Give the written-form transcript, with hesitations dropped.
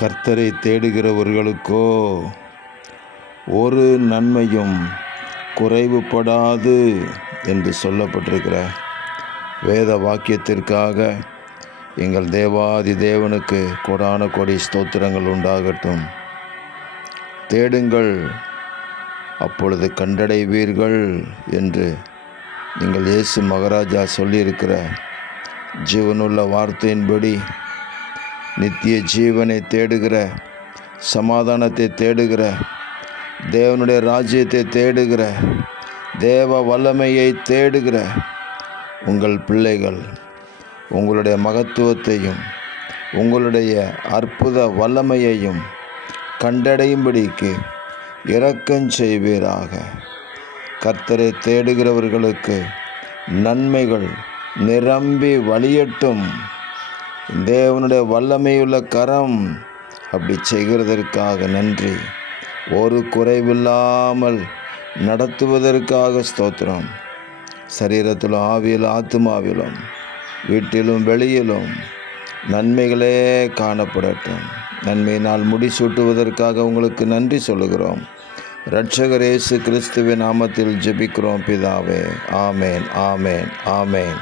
கர்த்தரை தேடுகிறவர்களுக்கோ ஒரு நன்மையும் குறைவுபடாது என்று சொல்லப்பட்டிருக்கிற வேத வாக்கியத்திற்காக எங்கள் தேவாதி தேவனுக்கு கோடான கோடி ஸ்தோத்திரங்கள் உண்டாகட்டும். தேடுங்கள், அப்பொழுது கண்டடைவீர்கள் என்று நீங்கள் இயேசு மகாராஜா சொல்லியிருக்கிற ஜீவனுள்ள வார்த்தையின்படி நித்திய ஜீவனை தேடுகிற, சமாதானத்தை தேடுகிற, தேவனுடைய ராஜ்யத்தை தேடுகிற, தேவ வல்லமையை தேடுகிற உங்கள் பிள்ளைகள் உங்களுடைய மகத்துவத்தையும் உங்களுடைய அற்புத வல்லமையையும் கண்டடையும்படிக்கு இரக்கம் செய்வீராக. கர்த்தரை தேடுகிறவர்களுக்கு நன்மைகள் நிரம்பி வழியட்டும். தேவனுடைய வல்லமையுள்ள கரம் அப்படி செய்கிறதற்காக நன்றி. ஒரு குறைவில்லாமல் நடத்துவதற்காக ஸ்தோத்திரம். சரீரத்திலும் ஆவியிலும் ஆத்துமாவிலும் வீட்டிலும் வெளியிலும் நன்மைகளே காணப்படட்டும். நன்மையினால் முடிசூட்டுவதற்காக உங்களுக்கு நன்றி சொல்லுகிறோம். இரட்சகர் இயேசு கிறிஸ்துவின் நாமத்தில் ஜெபிக்கிறோம் பிதாவே. ஆமேன், ஆமேன், ஆமேன்.